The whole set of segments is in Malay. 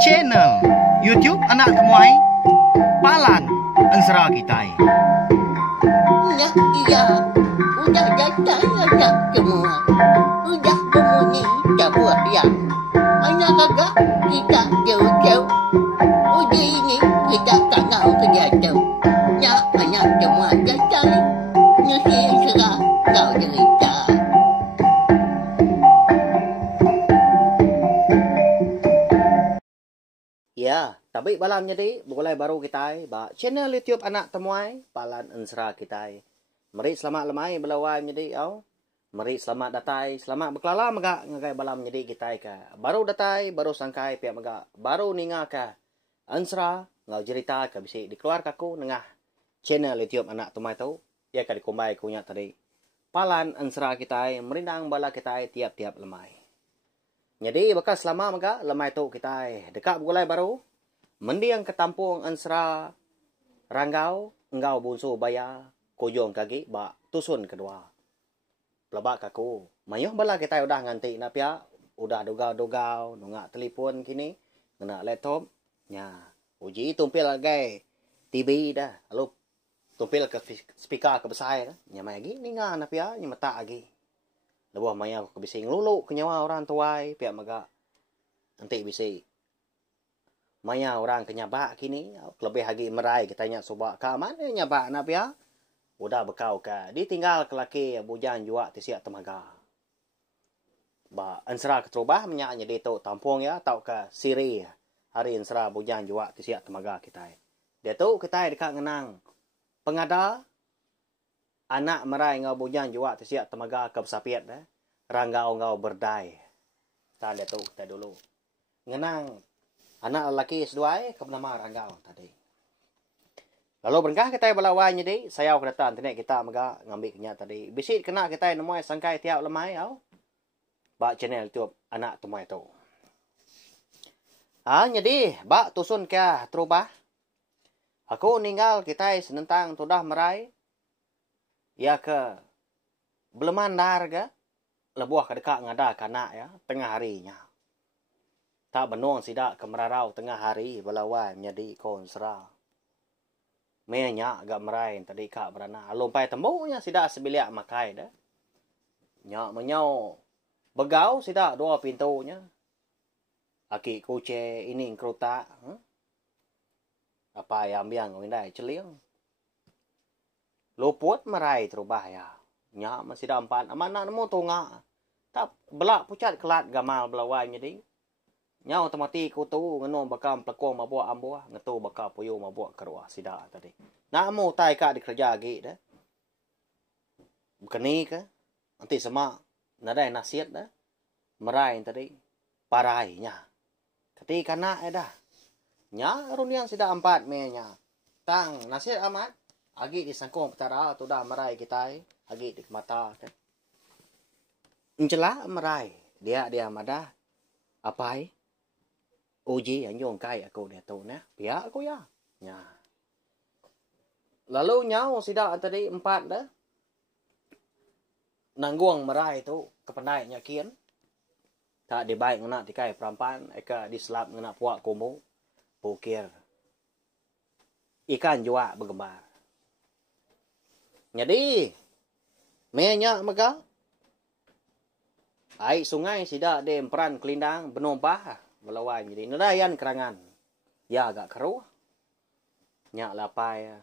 channel YouTube Anak Temuai Palan Ensera Kitai. Nah, iya, udah datang anak semua. Udah berbunyi sebuah yang anak kakak kita jauh-jauh. Uji ini kita tak tahu kejatuh. Ya, anak semua datang. Nusi serah kau cerita. Ya, tapi balam jadi mulai baru kita ba channel YouTube Anak Temuai Palan Ensera kita. Mari selamat lemai belawai jadi au. Mari selamat datai, selamat berkelala maga ngagai balam jadi kita ka. Baru datai, baru sangkai pihak maga, baru ninga ka. Ensera ngau cerita ka bisa dikeluar kaku nengah channel YouTube Anak Temuai tu. Ya ka dikumbai kunya tadi. Palan Ensera kita merindang bala kita tiap-tiap lemai. Jadi bekas selama maga lemai tu kita dekat bulai baru mendiang ketampung Ensera ranggau engau bunsu baya kujong kaki ba tusun kedua. Pelabak kaku. Mayuh bala kita udah nganti na pia, udah dogau-dogau, nunga telepon kini, ngena laptop. Nya, uji tumpil lagi TV dah. Lalu tumpil ke speaker ke besar. Nya mai lagi ninga na pia, nya mata lagi. Lebuh maya ke bising lulu ke nyawa orang tuai pia maga. Nanti bising. Maya orang kenyabak kini, lebih lagi merai kita nya subak ka mana nyabak na pia. Udah bekau ka. Ditinggal ke laki bujan jua tisiak temaga. Ba Ensera keterubah menyaknya di tu tampung ya tau ke siri hari Ensera bujan jua tisiak temaga kita. Dia tu kita dekat ngenang pengada anak merai ngau bujan jua tisiak temaga ke besapiat dah. Ranggau ngau berdai. Ta dia tu kita dulu. Ngenang anak lelaki seduai ke nama ranggau tadi. Lalu berengkah kita belawai jadi saya kedataan tadi kita maga ngambil kenyak tadi. Bisit kena kita nemu sangkai tiap lemai au. Ba channel YouTube Anak Temuai tu. Jadi ba tusun ke terubah. Aku ninggal kita senentang sudah merai. Ya ke belum mandar ke lebuah ke dekat ngada kana ya tengah harinya. Tak benuang sidak ke merarau tengah hari belawai menjadi konsera. Menya agak merain tadi kak berana. Lompai tembunya sidak sebiliak makai dah. Nyak menyau. Begau sidak dua pintunya. Aki kuce ini kerutak. Apa yang biang ngindai celiang. Luput merai terubah ya. Nyak masih dah empat. Mana nemu tunga. Tak belak pucat kelat gamal belawai jadi. Nyau temati kutu ngeno bakam pelakong mabuak ambuah ngetu bakal puyu mabuak keruah sida tadi. Namu tai ka dikerja lagi dah. Bekeni ke nanti semak nadai nasihat dah. Merai tadi parainya. Ketika nak dah. Nya runiang sida empat menya. Tang nasihat amat agi disangkong petara tu dah merai kita agi di mata kan. Encela merai dia madah apa uji yang kai aku dia tu nah. Pihak aku ya. Nya. Lalu nyau sidak tadi empat dah. Nangguang merai tu kepandai nyakian. Tak dibaik ngena tikai perampan eka diselap ngena puak kumu. Pukir. Ikan jua bergembar. Jadi menya mega. Air sungai sidak de peran kelindang benompah. Melawai jadi nelayan kerangan. Ya agak keruh. Nyak lapai.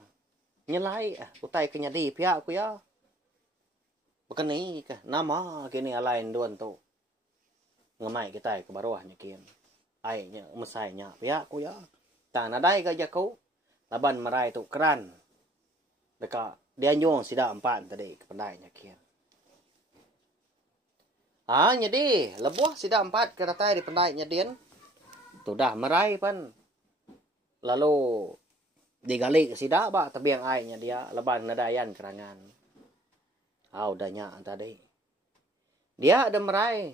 Nyelai. Utai kenyadi pihak aku ya. Bukan ni ke. Nama kini alain duan tu. Ngemai kita ke bawah nyakin. Airnya mesainya pihak aku ya. Tak nadai ke jaku. Laban merai tu keran. Dekat. Dia nyong sidak empat tadi. Kepandai nyakin. Jadi lebuah sidak empat keratai di pendai nyadian. Sudah merai pan. Lalu digali ke sidak ba tebiang airnya dia leban nadayan kerangan. Udah nyak tadi. Dia ada merai.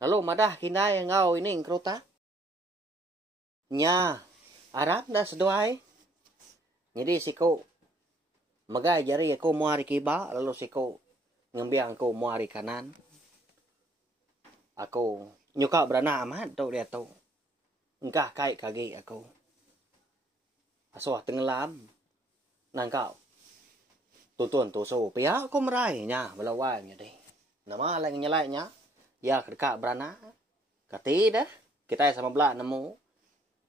Lalu madah kinai ngau ini keruta. Nya Arab dah seduai. Jadi siku magai jari aku muari kiba lalu siku ngembiang aku muari kanan. Aku nyuka berana amat tu dia tu. engkah kai kagi aku. Asuh tenggelam. Nang kau. Tuntun tu so pihak aku merai nya belawai nya deh. Nama lagi nyelai nya. Ya kedekak berana. Kati dah. Kita sama belak nemu.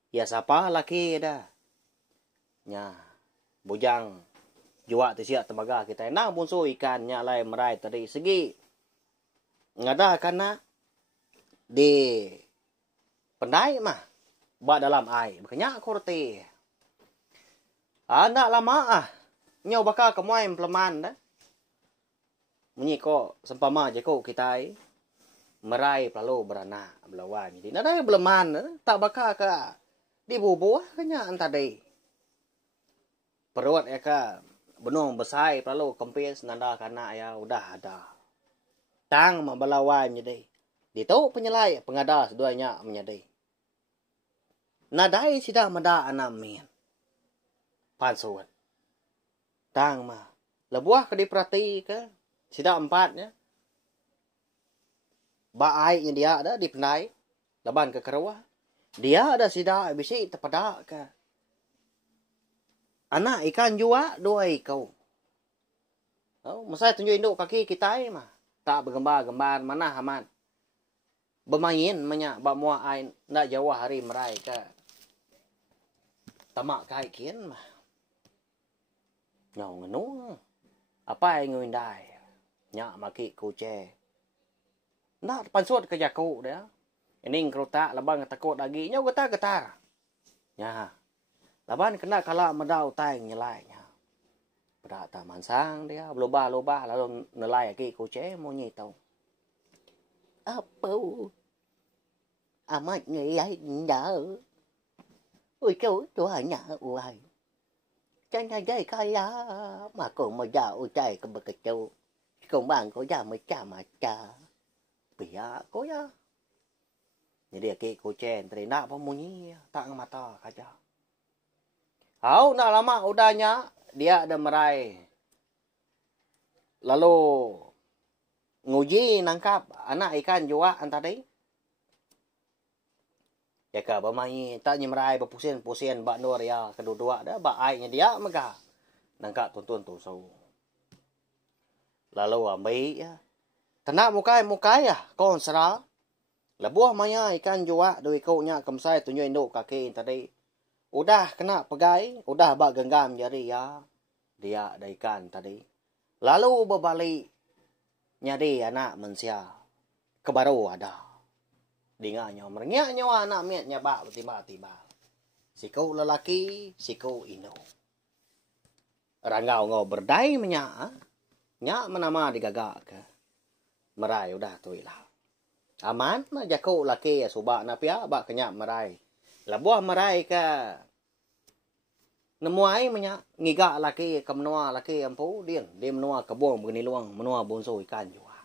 Ya siapa laki dah. Nya. Bujang. Juak tisiak tembaga kita. Nang bunso ikan nya lai merai tadi. Segi. Ngada karena. Di. Pendai mah. Ba dalam air. Makanya korte. Anak lama ah. Nyaw baka kemuai peleman dah. Munyi ko sempama je ko kita merai pelalu beranak belawan jadi nadai beleman tak baka ka di bubuh kanya antadai. Perut ya ka benung besai pelalu kempis nanda kana ya udah ada. Tang mabelawan jadi. Dito penyelai pengada seduanya menyadai. Nadai sida mada anamin. Pansuan. Tang mah. Lebuah ke diperhati ke. Sida empatnya. Baai dia ada di pendai. Leban ke kerawah. Dia ada sida bisi tepada ke. Anak ikan jua dua ikau. Oh, masa tunjuk induk kaki kita mah. Tak bergembar-gembar mana aman. Bermain banyak bak mua ain nak jauh hari merai ke. Tamak kai kian mah. Nyong ngenu. Apa yang ngundai? Nyak maki kuce. Nak pansut ke jaku dia. Ini kerota labang takut lagi. Nyau getar-getar. Nya. Laban kena kala medau tang nyelainya. Pada taman sang dia. Loba-loba lalu nelai lagi kuce mau nyitau. Apa? Amat ngây dah. Ôi chú hanya uai. Chẳng dây kaya mà còn mà giàu chạy cái bậc châu. Còn bạn có giàu mới trả mà trả. Bia có ya. Jadi aki kucing tadi nak apa munyi tak mata kaca. Au nak lama udahnya dia ada merai. Lalu nguji nangkap anak ikan juga antara ya ka bamai tak nyemrai berpusien-pusien bak nur ya kedua-dua dah bak airnya dia mega nangkap tuntun tu so. Lalu ambil ya. Tenak mukai ya kon sera. Lebuah maya ikan juga doi kau nya kamsai tunjuk induk kaki tadi. Udah kena pegai, udah bak genggam jari ya. Dia ada ikan tadi. Lalu berbalik nyari anak manusia. Kebaru ada. Dinganya merengnya anak miat nyabak tiba-tiba. Siku lelaki, siku ino. Ranggau ngau berdai menyak. Nyak menama digagak ke. Merai udah tu ilah. Aman mah jaku laki ya subak napia bak kenyak merai. Labuah merai ke. Nemuai menyak ngigak laki ke menua laki ampu dia menua kebun begini luang menua bonso ikan juga.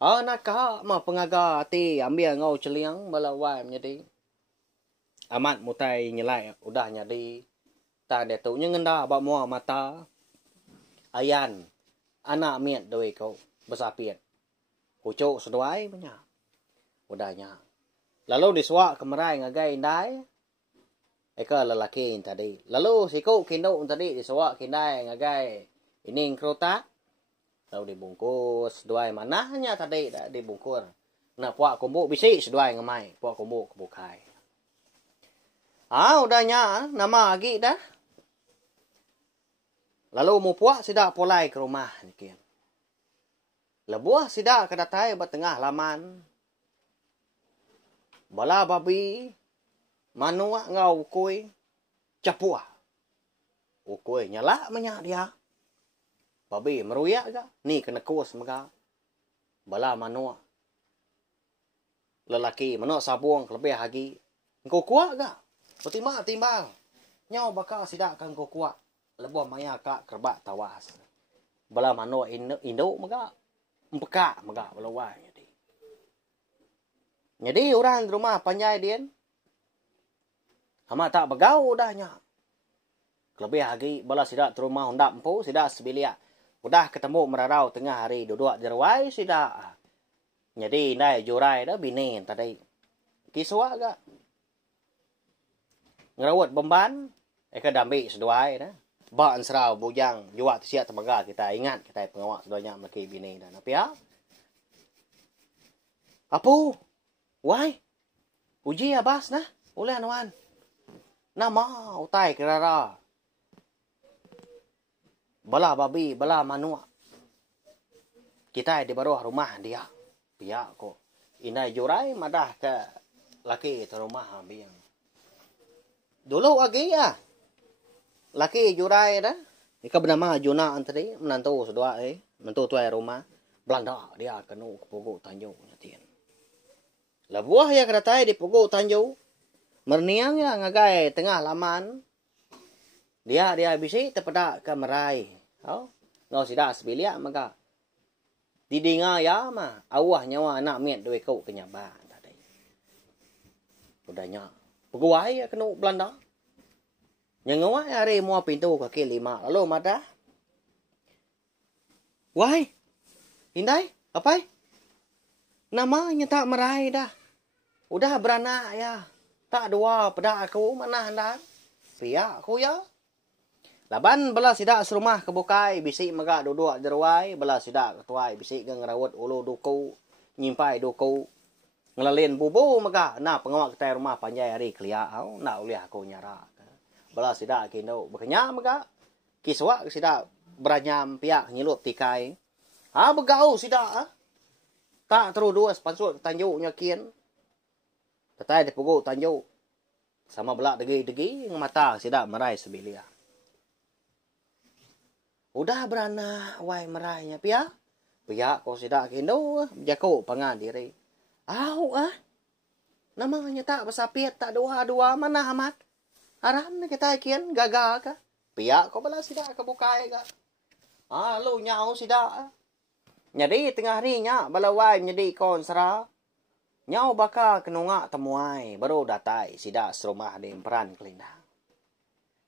Anak mah pengaga hati ambil ngau celiang melawai menjadi. Amat mutai nyelai udah nyadi. Tak ada tu nyengendah bak mua mata. Ayan anak miat doi kau besapiat. Kucuk seduai banyak. Udahnya. Lalu disuak kemerai ngagai indai. Eka lelaki tadi. Lalu siku kinduk tadi disuak kindai ngagai. Ini kerota. Lalu dibungkus. Seduai manahnya tadi dah dibungkur. Nak puak kumbuk bisi seduai ngemai. Puak kumbuk kebukai. Udahnya. Nama lagi dah. Lalu mu puak sidak polai ke rumah. Nikin. Lebuah sidak kedatai bertengah laman. Bala babi. Manua ngau ukui. Capua. Ukui nyala menyak dia. Babi meruyak ga. Ni kena kus mega. Bala manua. Lelaki manua sabuang lebih lagi. Engkau kuat ga. Bertimbang-timbang. Nyau bakal sidak kan engkau kuat. Lebuah maya kak kerbak tawas. Bala manua induk mega. Empekak mega belawai jadi. Jadi orang di rumah panjai dia. Hama tak begau udahnya. Lebih lagi bala sidak di rumah undap empu sidak sebiliak. Udah ketemu merarau tengah hari duduk di ruai sidak. Jadi nai jurai dah bini tadi. kiswa gak ngerawat beban ka dambi seduai dah ba ansrau bujang jua sia temaga kita ingat kita pengawak seduanya maki bini dah tapi ya apu wai uji abas nah uleh anuan nama utai kerara bala babi bala manua kita di bawah rumah dia pihak kok inai jurai madah ke laki itu rumah biang dulu lagi ya laki jurai dah ika bernama Juna antri menantu sedua menantu tuai rumah Belanda dia kenu ke Pugu Tanjung nyatin lah buah ya keratai di Pugu Tanjung merniang ya ngagai tengah laman dia bisi tepedak ke merai ngau sidak sebilia maka didinga ya mah awah nyawa anak miet dua kau kenyaba tadi udahnya pegawai ya kena Belanda yang ngawai hari mua pintu kaki 5 lalu mada wai hindai apa namanya tak merai dah udah beranak ya tak dua pedak aku mana hendak pihak aku ya laban bala sidak serumah kebukai bisik megak duduk jeruai bala sidak ketuai bisik gang rawat ulu duku nyimpai duku ngelalin bubu megak na pengawak ketai rumah panjai hari kelia au na ulih aku nyara bala sidak kindo bekenya megak kiswa sidak beranyam piak nyilup tikai begau sidak tak terus dua pansut Tanjung nyakin ketai di Pugu Tanjung sama belak degi-degi mata sidak merai sebilia udah beranak wai merahnya pia kau sidak kindo jago pangan diri namanya tak besapiat tak dua mana amat aran kita kian gagal ka pia kau bala sidak kebukai ka lu nyau sidak nyadi tengah harinya bala wai nyadi kon sera nyau baka kenunga temuai baru datai sidak serumah di peran kelinda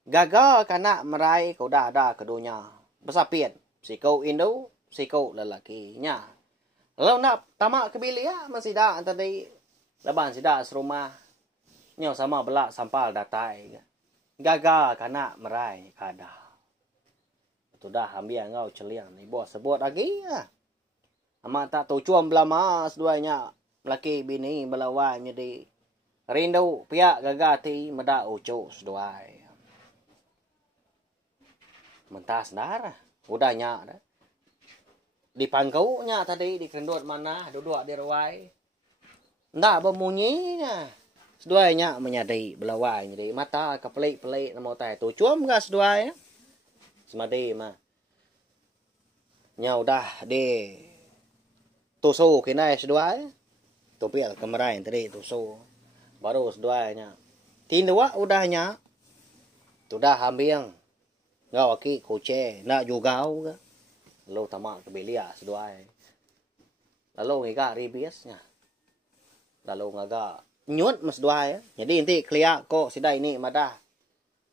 gagal kana merai kau dah ada kedunya besapian si kau Indo si kau lelakinya lalu nak tamak kebilia masih dah tadi leban sidak serumah nyaw sama belak sampal datai gagal kana merai kada itu dah ambil ngau celiang ni bos sebut lagi ya amat tak tahu cuam belama seduanya laki bini belawan jadi rindu pihak gagati meda ucu seduai mentas darah udahnya dah di pangkaunya tadi di kendut mana duduk di ruai ndak bemunyinya seduanya menyadai belawai jadi mata kepelik-pelik nama tai tu cuam enggak seduai semadi mah nya udah di tusu kena seduai topial kemarin tadi tusu baru seduanya tindua udahnya sudah hambiang ngau aki kuce nak jugau ke lalu tamak kebelia seduai lalu ngiga ribiasnya lalu ngaga nyut mas duai jadi inti kelia kok sida ini madah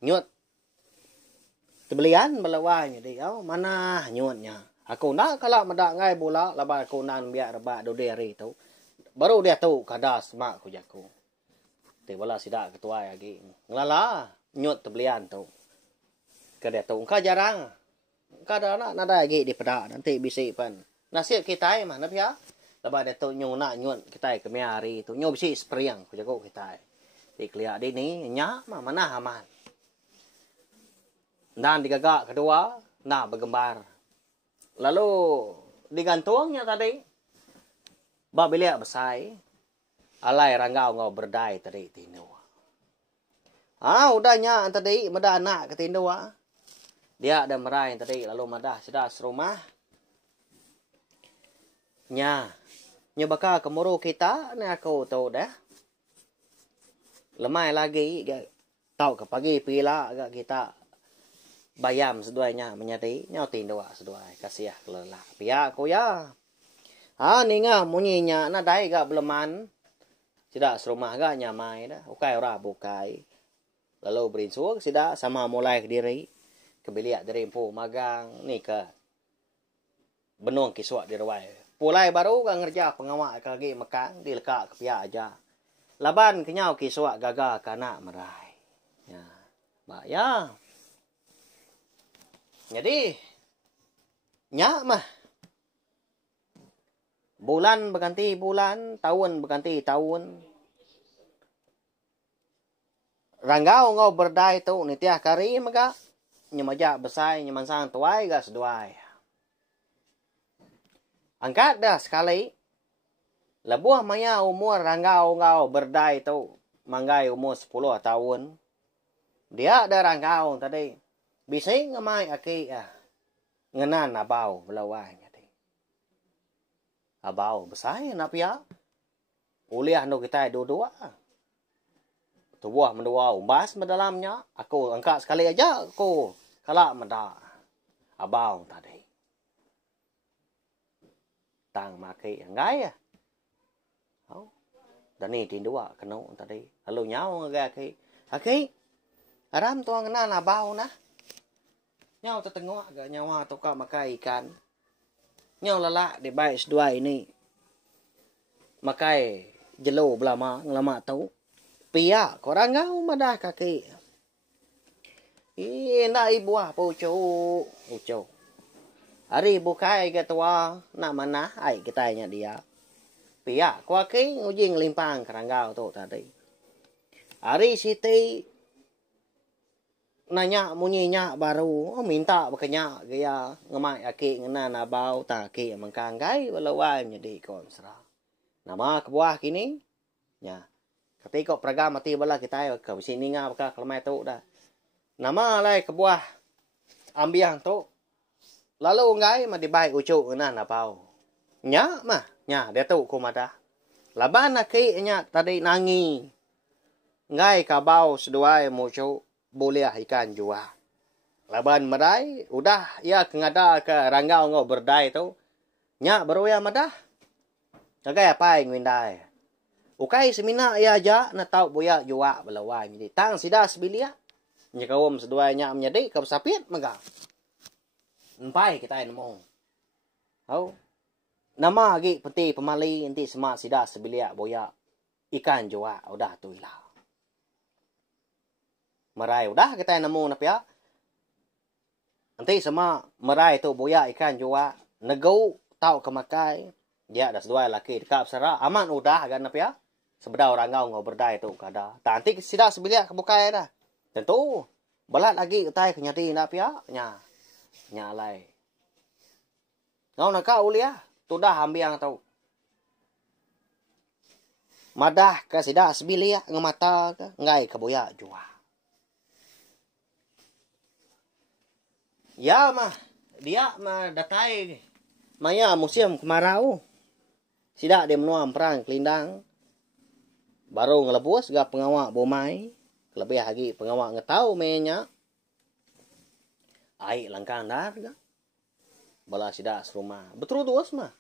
nyut tebelian belawan jadi mana nyutnya aku nak kalau madah ngai bola laba aku nan biar reba do hari tu baru dia tahu kadas mak ku jaku te bola sida ketua lagi ngelala nyut tebelian tu kada tahu ka jarang kada nak nada lagi di pedak nanti bisi pan nasib kita mah na pia laba dia tahu nyung nak nyut kita ke hari tu nyu bisi spriang ku jago kita di kelia di ni nya mah mana aman dan digagak kedua nak bergembar lalu digantungnya tadi ba belia besai alai ranggau ngau berdai tadi tinu udahnya tadi meda anak ke tindu dia ada merai tadi lalu madah sudah serumah nya baka kemuru kita ni aku tahu dah lemai lagi tahu ke pagi pila agak kita bayam seduanya menyati nyau tindu seduai kasih kelela pia aku ya ni nga munyinya na dai ga beleman sida serumah ga nyamai dah ukai ora bukai lalu berinsuak sida sama mulai ke diri kebelia dari empu magang ni ke benung kiswak di rawai pulai baru ga ngerja pengawak kagi mekang dileka ke pia aja laban kenyau kiswa gaga kana merai. Ya. Ba ya. Jadi nya mah bulan berganti bulan, tahun berganti tahun. Ranggau ngau berdai tu ni tiah kari maga nyemaja besai nyemansang tuai gas duai. Angkat dah sekali. Lebuah maya umur ranggau ngau berdai tu manggai umur 10 tahun. Dia ada ranggau tadi. Bising ngamai aki ngenan abau belawai tadi. Abau besai nak pia. Uliah no kita dua-dua. Tubuh mendua umbas mendalamnya. Aku angkat sekali aja aku kalak menda. Abau tadi. Tang maki anggai ya. Oh. Dan ni tindua kena tadi. Lalu nyau ngagak aki. Aki. Aram tuang ngenan abau nah. Nhau tetengok agak nyawa tukar makai ikan. Nhau lalak di baik sedua ini. Makai jelo belama ngelama tau. Pia korang ngau madah kaki. Nak ibu ah pucu. Pucu. Hari bukai ke tua nak mana ai kita nya dia. Pia kwa ki ngujing limpang kerangau tu tadi. Hari siti nanya munyinya baru minta bekenya gaya ngemai aki ngena nabau ta ki mengkanggai walawai menjadi konsra nama kebuah kini nya ketika program mati bala kita ke sini ngah ka kelemai tu dah nama lai kebuah ambiang tu lalu ngai ma dibai ucu ngena nabau nya mah nya dia tu kumada laban aki nya tadi nangi ngai kabau seduai mucu boleh ikan jua. Laban merai, udah ya ngada ke ranggau ngau berdai tu. Nya baru ya madah. Nagai apa yang windai. Ukai semina ya aja na tau boya jua belawai jadi tang sida sebilia. Nya kawam sedua nya menjadi ka sapit maga. Empai kita nemo. Au. Nama lagi peti pemali nanti semak sida sebilia boya ikan jua udah tu ilah. Merai udah kita nemu nap ya. Nanti sama merai tu boya ikan jua negau tau kemakai. Dia ada dua laki dekat sara aman udah kan nap ya. Sebedau orang ngau berdai tu kada. Nanti sida sebilia kebukai dah. Tentu belat lagi utai kenyati nap ya. Nya. Nya lai. Ngau nak kau ulia tu dah ambiang tau. Madah ke sida sebilia ngemata ke ngai keboya jua. Ya mah, dia mah datai maya musim kemarau. Sida dia menuam perang kelindang. Baru ngelebus ga pengawak bomai. Lebih lagi pengawak ngetau menya. Ai langkang dar ga. Bala sida serumah. Betul tuas mah.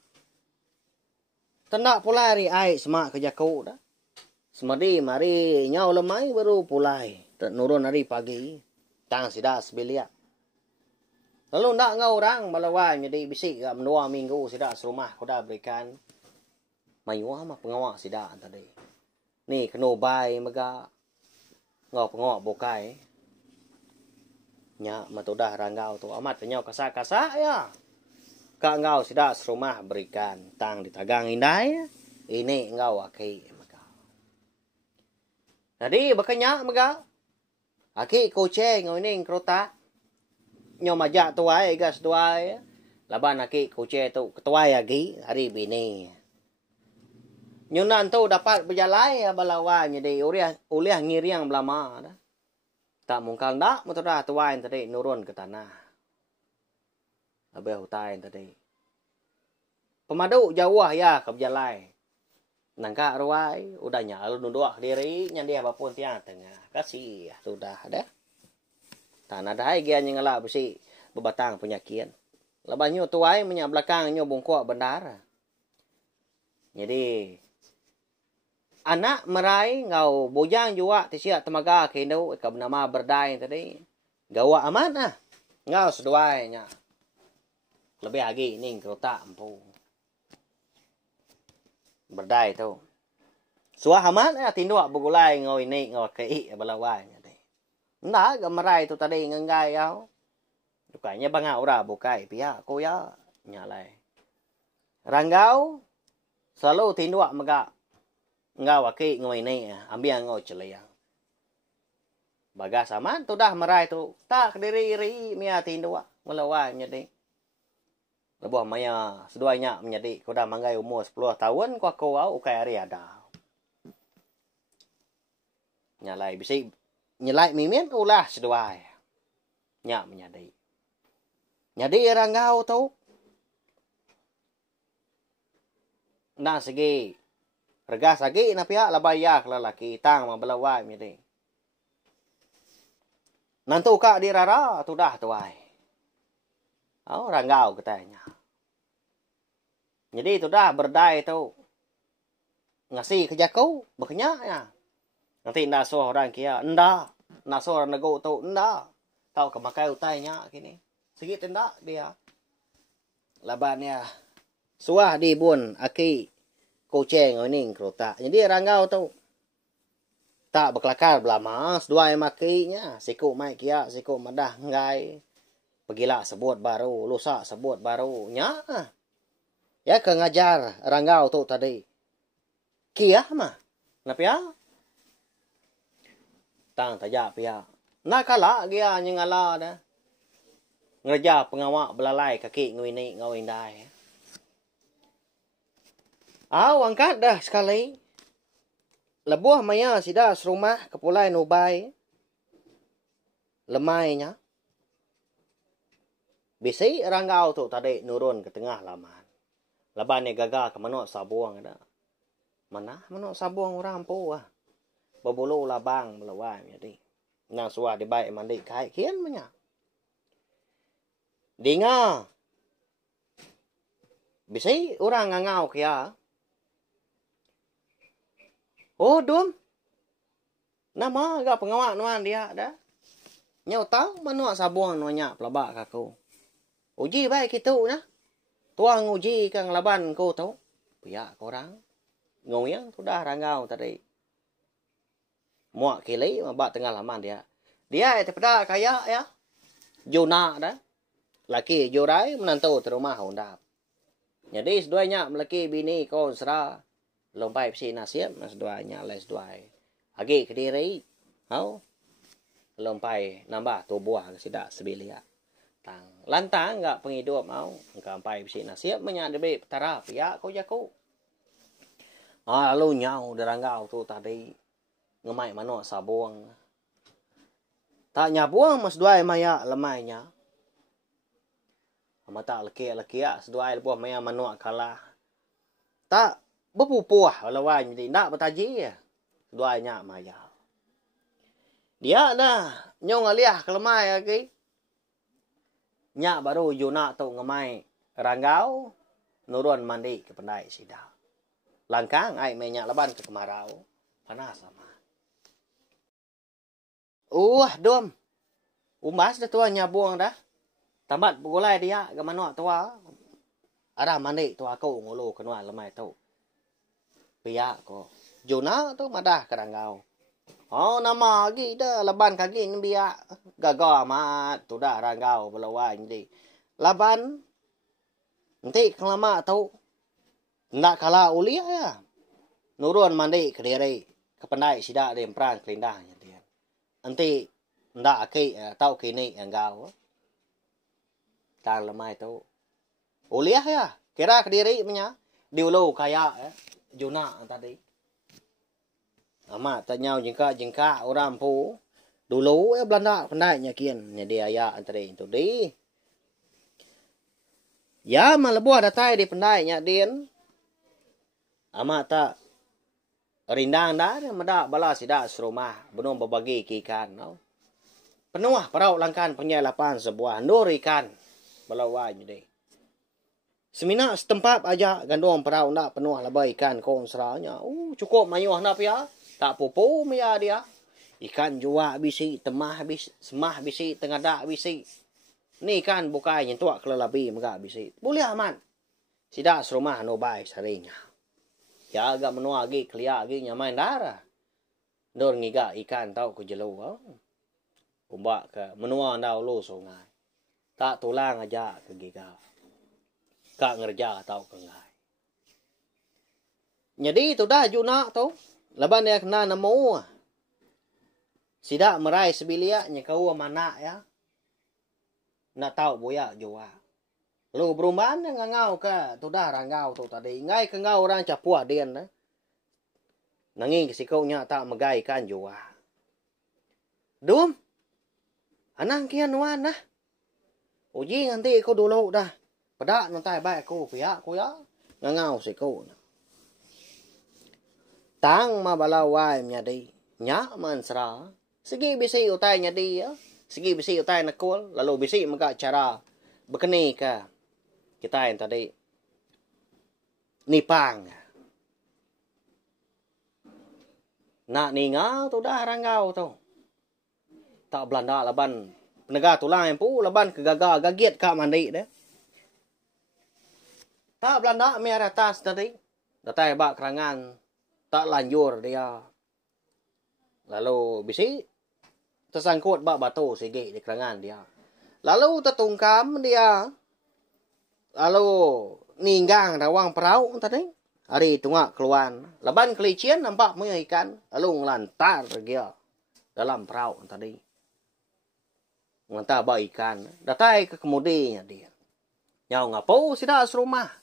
Tendak pulai ri ai semak kejakau dah. Semadi mari nyau lemai baru pulai. Nurun hari pagi. Tang sida sebelia. Lalu nak ngau orang balawai jadi bisik ga menua minggu sida serumah kuda berikan mayuah mah pengawak sida tadi. Ni keno bai maga ngau pengawak bokai. Nya matudah ranggau tu amat penyau kasa-kasa ya. Ka ngau sida serumah berikan tang ditagang indai. Ini ngau aki maga. Jadi bakanya maga. Aki kuce ngau ini krota. Nyo majak tuai gas tuai. Laban aki kuce tu ketuai lagi hari bini. Nyunan tu dapat berjalai balawa jadi uliah ngiriang belama dah. Tak mungkal dak mutudah tuai tadi nurun ke tanah. Abeh hutai tadi. Pemadu jauh ya ke berjalai. Nangka ruai udahnya lalu nunduk diri nyandia apapun tiang tengah. Kasih sudah dah. Tanah dah gian yang ngelak besi bebatang penyakit. Lebanyo tuai menyak belakangnya bungkuk bendara. Jadi anak merai ngau bujang juga tisiak temaga kendo ka nama berdai tadi. Gawa aman ah. Ngau seduainya. Lebih lagi ning kerota empu. Berdai tu. Suah amat ya tindua begulai ngoi ni ngoi kei balawai nyade. Nda gamarai tu tadi ngengai yau. Dukanya bangau ora bukai pia ko ya nyalai. Ranggau selalu tindua maga ngau kei ngoi ni ambiang ngoi celayang. Bagas aman tu dah marai tu tak diri ri mia tindua balawai nyade. Lebuh maya seduanya menjadi ko dah manggai umur 10 tahun ko aku au ukai ari ada. Nyalai bisi nyalai mimin ulah seduai nya menyadai nyadi ranggau tu na segi rega sagi na pihak labayak lalaki tang mabelawai menyadai nantu ka di rara tu dah tuai au ranggau katanya jadi tu dah berdai tu ngasih kerja kau berkenyak ya. Nanti naso orang kia nda naso orang nego tu nda tau kemakai utainya kini sedikit nda dia labannya suah di bun aki kucing ini kerota jadi ranggau tu tak berkelakar belama dua makinya siku mai kia siku madah ngai pegila sebut baru lusa sebut baru nya ya ke ngajar ranggau tu tadi kia mah napia tang tajak pia nak kala dia nyengala dah ngerja pengawak belalai kaki ngwini ngawindai angkat dah sekali lebuh maya sida serumah kepulai nubai lemainya bisi ranggau tu tadi nurun ke tengah laman laban ni gagal ke manuk sabuang ada mana manuk sabuang orang po babulu labang melawai jadi nang suah di baik mandi kai kian menya dinga bisi orang ngangau kia oh dum nama agak pengawak nuan dia dah nyau tahu manuk sabuang nuanya pelabak kaku uji baik gitu nah tuang uji kang laban ko tahu pihak korang ngoyang sudah ranggau tadi muak kili mabak tengah laman dia itu pada kaya ya Jona dah laki jorai menantu terumah undap jadi seduanya melaki bini kau sera lompai psi nasib seduanya les duai agi kediri hau lompai nambah tubuh sidak sebilia tang lantang enggak penghidup mau sampai psi nasib menyadabi petara pia kau jaku lalu nyau deranggau tu tadi ngemai manuk sabuang tak nyabuang mas duai maya lemainya mata leki seduai lebuh maya manuk kalah tak berpupuh lawan jadi nak bertaji seduainya maya dia dah nyong aliah kelemai lagi nya baru Jona tu ngemai ranggau nurun mandi ke pendai sida langkang ai menyak leban ke kemarau panas sama dom umbas dah tua nyabuang dah tamat begulai dia ke manuk tua arah mandi tua aku ngulu kenua lemai tu pia ko Jona tu madah kerangau nama lagi dah leban kaki ni biak gagal amat tu dah ranggau belawan jadi laban nanti kelama tu nak kalah uliah ya nurun mandi ke diri ke pendai sidak dia peran kelindahnya dia nanti ndak aki tau kini enggau tang lemai tu uliah ya kira ke diri punya diulu kaya Jona tadi amat tanyau jengka orang pu dulu Belanda pendai nyakian nya dia ya antara itu di ya malebuah datai di pendai nya din amat tak rindang dah meda bala sida serumah benung berbagi ikan no penuh parau langkan penyelapan sebuah ndur ikan balawan jadi semina setempat aja gandong parau ndak penuh labai ikan kong seranya cukup mayuh nap ya tak pupu mia dia ikan jua bisi temah bisi semah bisi tengadak bisi ni kan bukai nyentuak kelelabi mega bisi boleh aman sida serumah no bai sarinya Ya agak menua lagi, keliak lagi, nyamain darah. Dor ngiga ikan tau ke jelo. Umbak ke menua ndau lu sungai. Tak tulang aja ke giga. Kak ngerja tau ke ngai. Jadi itu dah juna tu. Laban dia kena nemu. Sidak merai sebilia nyekau mana ya. Nak tahu boya jua. Lu berumpamaan yang ngau ke tu dah rangau tu tadi. Ngai ke ngau orang capua dian dah. Nanging kesikau nya tak megai kan jua. Dum. Anang kian wan nah. Uji nanti kau dulu dah. Pada nanti baik aku pihak aku ya. Ngau sikau. Tang ma balawai nyadi. Nya man sera. Segi bisi utai nyadi ya. Segi bisi utai nakul. Lalu bisi maka cara berkeni ke kita yang tadi. Nipang. Nak ningau tu dah rangau tu. Tak Belanda laban. Penegak tulang yang pu laban kegagal gagiet kak mandi deh. Tak Belanda merah tas tadi. Datai bak kerangan. Tak lanjur dia. Lalu bisi tersangkut bak batu sige di kerangan dia. Lalu tertungkam dia. Lalu ninggang rawang perahu tadi. Hari tungak keluar. Laban kelician nampak punya ikan. Lalu ngelantar dia dalam perahu tadi. Ngelantar bak ikan. Datai ke kemudinya dia. Nyau ngapau sida serumah.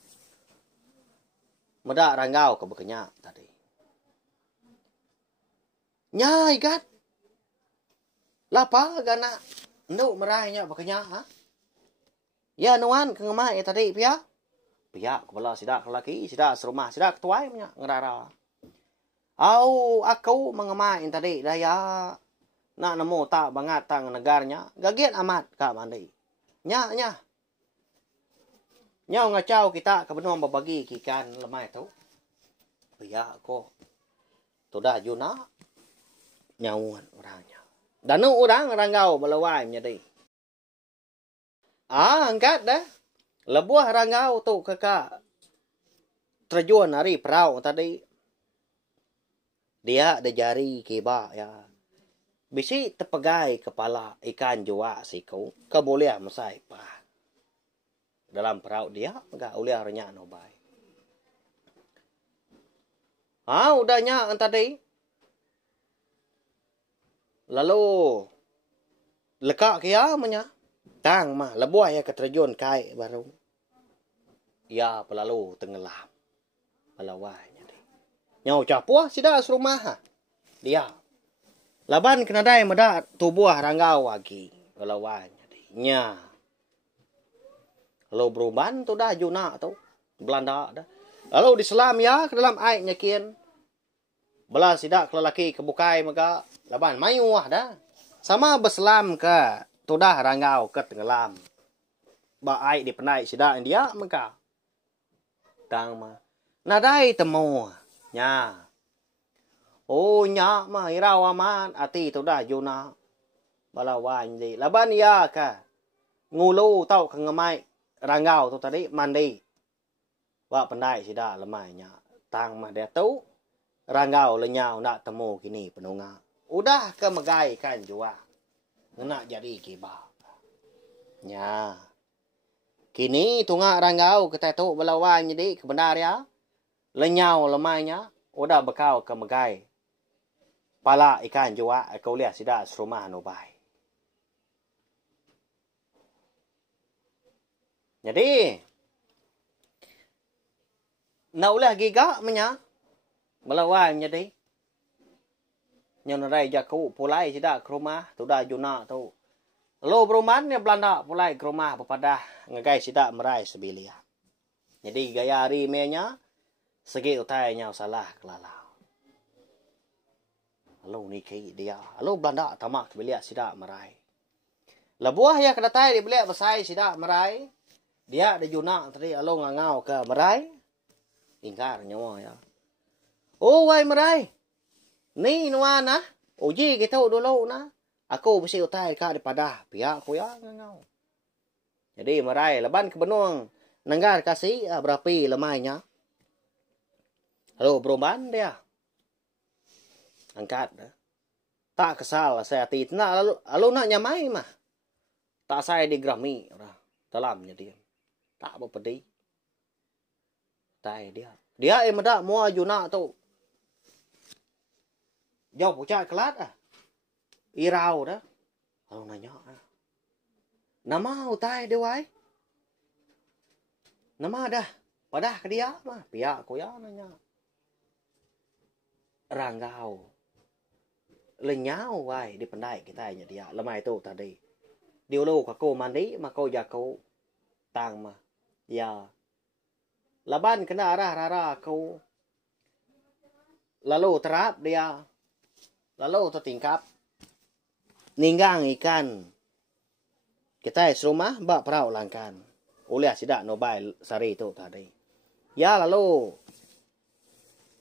Medak ranggau ke bekenyak tadi. Nyai gat. Lapa gana. Nduk merahnya bekenyak ha. Ya nuan ke ngemai tadi pia. Pia kepala sidak lelaki, sidak serumah, sidak tuai punya ngerara. Au aku mengemai tadi daya. Nak nemu tak bangat tang negarnya. Gagiet amat kak mandi. Nya. Nyau ngacau kita ke benua berbagi ikan lemai tu. Pia ko. Tu dah juna. Nyauan orangnya. Dan orang ranggau belawai menjadi. Angkat dah. Lebuah ranggau tu kakak. Terjun hari perahu tadi. Dia ada jari keba ya. Bisi terpegai kepala ikan jua siku. Keboleh mesai pa. Dalam perahu dia. Enggak boleh renyak nobai. Udahnya tadi. Lalu lekak kia menya. Tang mah lebuah ya keterjun kai baru. Ya pelalu tenggelam. Pelawanya deh. Nyau capuah sida serumah. Dia. Laban kena dai meda tubuh ranggau lagi. Pelawanya deh. Nya. Lalu beruban tu dah juna tu. Belanda dah. Lalu diselam ya ke dalam air nyakin. Belah sidak lelaki kebukai maka. Laban mayu dah. Sama berselam ke. Tu dah ranggau ke tenggelam. Ba air di penai sidak dia maka. Tang mah. Nadai temu. Nya. Oh nya mah irau aman. Ati tu dah juna. Balawan di. Laban ya ke. Ngulu tau ke ngemai. Ranggau tu tadi mandi. Ba penai sidak lemainya. Tang mah dia tu. Ranggau lenyau nak temu kini penunga. Udah ke megai kan jua. Nak jadi kiba. Nya. Kini tunga ranggau kita tu belawan jadi kebenar ya. Lenyau lemainya. Udah bekau ke megai. Pala ikan jua. Kau lihat sidak serumah nubai. Jadi. Nak ulah giga menya. Belawan jadi. Yang narai jaku pulai sidak ke rumah. Tu dah juna tu. Lo beruman ni Belanda pulai ke rumah. Berpadah ngagai sidak merai sebilia. Jadi gaya hari menya. Segi utainya salah kelalau. Lo ni kaya dia. Lo Belanda tamak sebilia sidak merai. Lebuah ya kedatai di belia besai sidak merai. Dia ada juna tadi. Lo ngangau ke merai. Ingkar nyawa ya. Oh wai merai. Ni nuan nah. Uji kita dulu nah. Aku mesti utai ka daripada pihak aku ya ngau. Jadi merai leban ke benung. Nenggar kasih berapi lemainya. Halo, Broman dia. Angkat dah. Tak kesal saya hati. Nah, lalu nak nyamai mah. Tak saya digrami. Dalamnya dia. Tak apa pedih. Tai dia. Dia dah mua juna tu. Jauh pucat kelat ah. Irau dah. Lalu nanya. Nama utai dia wai. Nama dah. Padah ke dia mah. Pihak ko ya nanya. Ranggau. Lenyau wai di pendai kita nya dia. Lemai tu tadi. Điều lô của cô mandi mà cô già cô tàng mà. Ya. Laban kena rara kau. Lalu terap dia. Lalu tertingkap. Ninggang ikan. Kita serumah bak perau langkan. Oleh sidak nobai sari itu tadi. Ya lalu.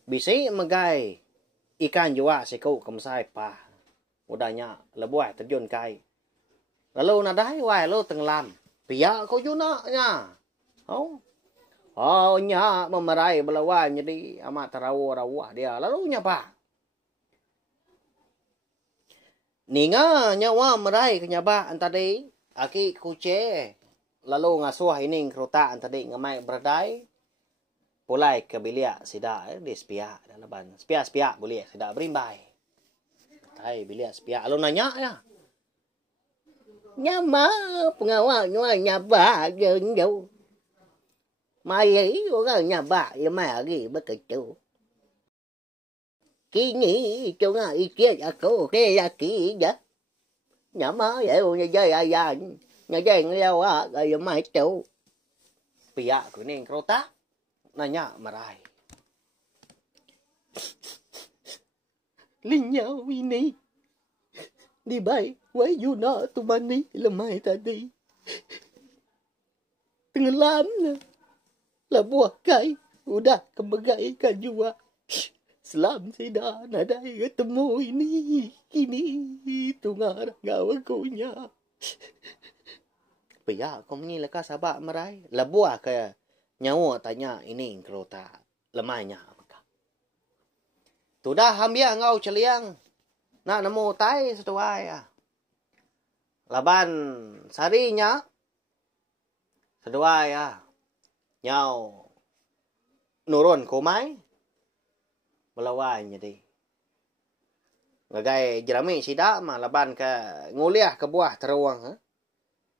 Bisi megai. Ikan jua siku kemsai pa. Udahnya lebuai terjun kai. Lalu nadai wai lalu tenggelam. Pihak kau juna nya. Oh. Oh nya memerai belawan jadi amat terawah dia. Lalu nya pa. Ninga nyawa merai kenyaba antadi aki kuce. Lalu ngasuh ini kerota antadi ngamai berdai. Pulai ke bilik sida di spiak dalam ban. Spiak boleh sida berimbai. Tai bilik spiak lalu nanya ya. Nyama pengawal nyaba jauh. Mai ấy orang nyaba ya mai lagi begitu. Kini cuma ikut aku ke laki ya. Nyama ya nyajai ayan. Nyajai ngeliau ya mai tu. Pihak kuning kerota nanya marai. Linyau ini. Dibai, wai Yuna tumani lemai tadi. Tenggelam lah buah kai. Udah kebegaikan jua. Selam sida nadai ketemu ini. Kini tungar gawakunya. Pihak kau ni leka sabak marai. Lah buah ke nyawa tanya ini kerota. Lemainya. Tu dah ambil ngau celiang. Nak nemu tai setuai ya. Laban sarinya. Setuai ya. Nyau. Nurun kumai. Melawan jadi. Ngagai jerami sida mah laban ke nguliah ke buah teruang. Ha?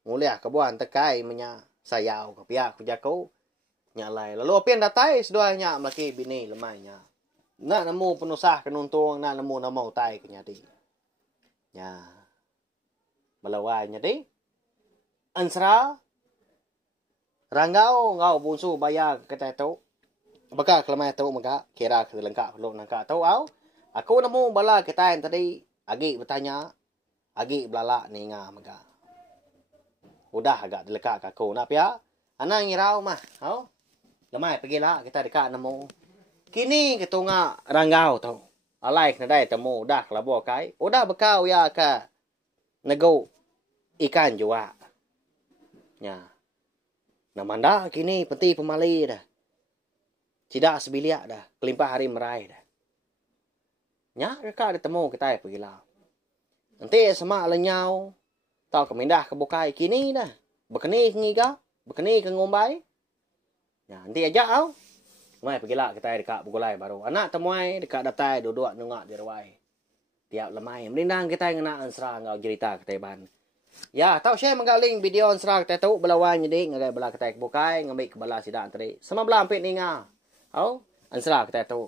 Nguliah ke buah tekai menya sayau ke pihak ku jakau. Nyalai. Lalu apian datai setuainya melaki bini lemainya. Nak nemu penusah kenuntung, nak nemu nama utai kenyadi. Ya. Melawai nyadi. Ansra. Ranggau, ngau bunsu bayar kata itu. Baka kelemah itu maka kira kelengkap belum nangka tahu au. Aku nemu bala kita yang tadi agi bertanya. Agi belala ni ngah maka. Udah agak delekat aku nak ya. Anang ngirau mah, au. Lemai pergilah kita dekat nemu. Kini ketunga ranggau tau. Alai kena dai temu dah kelabo kai. Udah bekau ya ke nego ikan jua. Ya. Namanda kini peti pemali dah. Tidak sebiliak dah. Kelimpah hari merai dah. Ya, kakak ada temu kita pergilah. Nanti semak lenyau. Tau kemindah ke bukai kini dah. Bekeni ngiga, bekeni ke ngombai. Ya, nanti aja au. Mai pergilah kita dekat Bugulai baru. Anak temuai dekat datai duduk nengak di ruai. Tiap lemai. Melindang kita ngena ansra ngau cerita kita ban. Ya, tahu saya menggaling video ansra kita tahu belawan jadi ngagai bela kita bukai ngambil ke bala sidak tadi. Sama bela ampit ninga. Au, ansra kita tahu.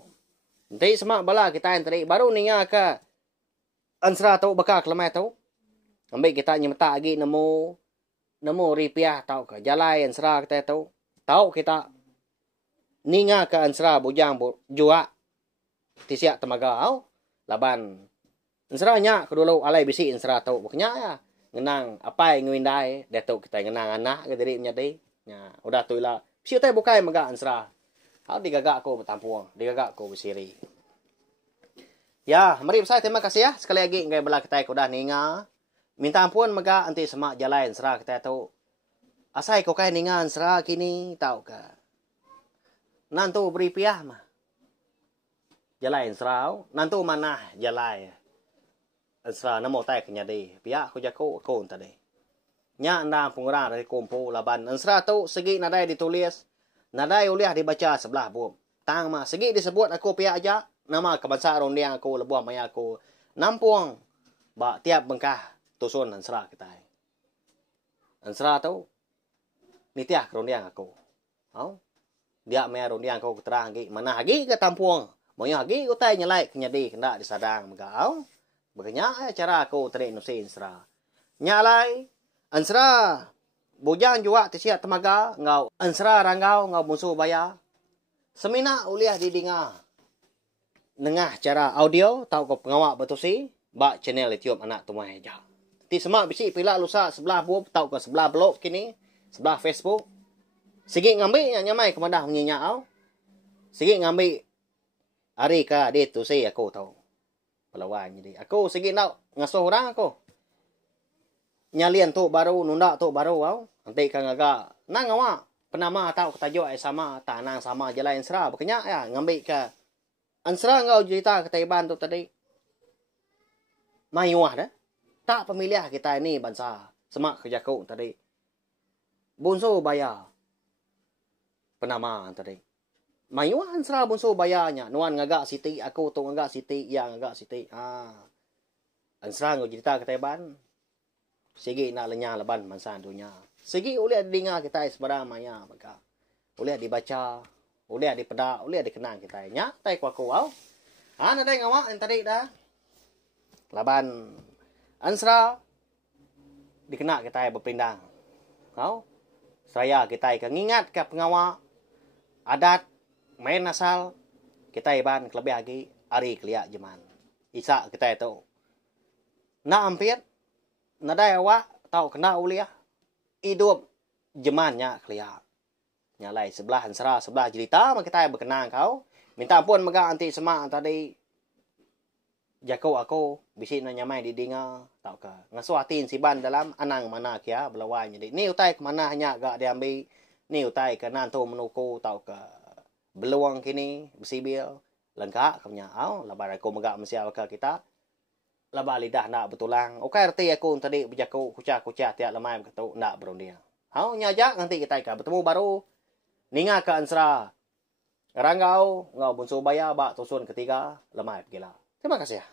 Nanti semak bala kita yang tadi baru ninga ke ansra tahu bekak lemai tahu. Ambil kita nyemeta lagi nemu ripiah tahu ke jalai ansra kita tahu. Tahu kita ninga ke ansra bujang jua tisiak temaga au laban ansra nya kedulu alai bisi ansra tau beknya ya ngenang apa yang ngwindai datuk kita ngenang anak ke diri nyadi nya udah tuila bisi teh bukai maga ansra au digagak ko bertampuang digagak ko besiri ya mari saya terima kasih ya sekali lagi ngai bela kita udah ninga minta ampun maga anti semak jalan ansra kita tau asai ko kai ninga ansra kini tau ka nantu beri piah mah. jalai ensrau nantu mana jalai ensra namo tai kenya de pia ko jako ko tadi nya anda pengra dari kompo laban ensra tu segi nadai ditulis nadai uliah dibaca sebelah buam tang ma segi disebut aku pia aja nama kebangsaan rondiang aku lebuah maya aku nampuang ba tiap bengkah tusun ensra kita ensra tu nitiah rondiang aku au dia me rondiang aku terang gi mana hagi ke tampuang moyo hagi utai nyalai kenyadi kena disadang megau begenya cara aku tadi nusi ensra nyalai ensra bujang juga tisia temaga ngau ensra ranggau ngau musuh baya semina uliah didinga nengah cara audio tau ko pengawak betusi ba channel YouTube anak tumai ja ti semak bisi pila lusa sebelah buop tau ke sebelah blog kini sebelah Facebook sigi ngambil nyamai kemadah menyinya au sigi ngambil hari ka dia tu saya aku tahu pelawan jadi aku segi nak ngasuh orang aku nyalian tu baru nunda tu baru au nanti kang agak nang awak penama tahu ketajuk sama tanang sama jalan ensra bekenya ya ngambil ke ensra ngau cerita ke Taiban tu tadi mayuah dah tak pemilih kita ini bangsa semak kerja kau tadi bunso bayar penama tadi mayuah ensra bunso bayarnya nuan ngagak siti aku tu ngagak siti yang ngagak siti ensra ngau cerita ke Taiban segi nak lenyang leban masa dunia segi oleh dengar kita sebarang maya maka oleh dibaca oleh dipedak oleh dikenang kita nya tai ku aku au ana dai ngawak yang tadi dah laban ensra dikena kita berpindang kau saya kita ke ngingat ke pengawak adat main asal kita iban kelebih lagi ari kelia jeman isa kita itu na ampir nadai awak tau kena uliah hidup jemannya kelia nyalai sebelah ensra sebelah cerita mak kita berkenang kau minta ampun mega anti semak tadi jako aku bisi nanya mai di dinga tau ka ngasuatin siban dalam anang mana kia belawan jadi ni utai ke mana hanya gak diambil ni utai ke nanto menuku tau ka beluang kini besibil lengkap kamnya au labar aku mega mesial ka kita laba lidah nak betulang okai reti aku tadi berjaku kucah tiap lemai begitu nak berundiang hau nyajak nanti kita bertemu baru ninga ke ensra ranggau ngau bunsu baya bak tusun ketiga lemai pergilah terima kasih ya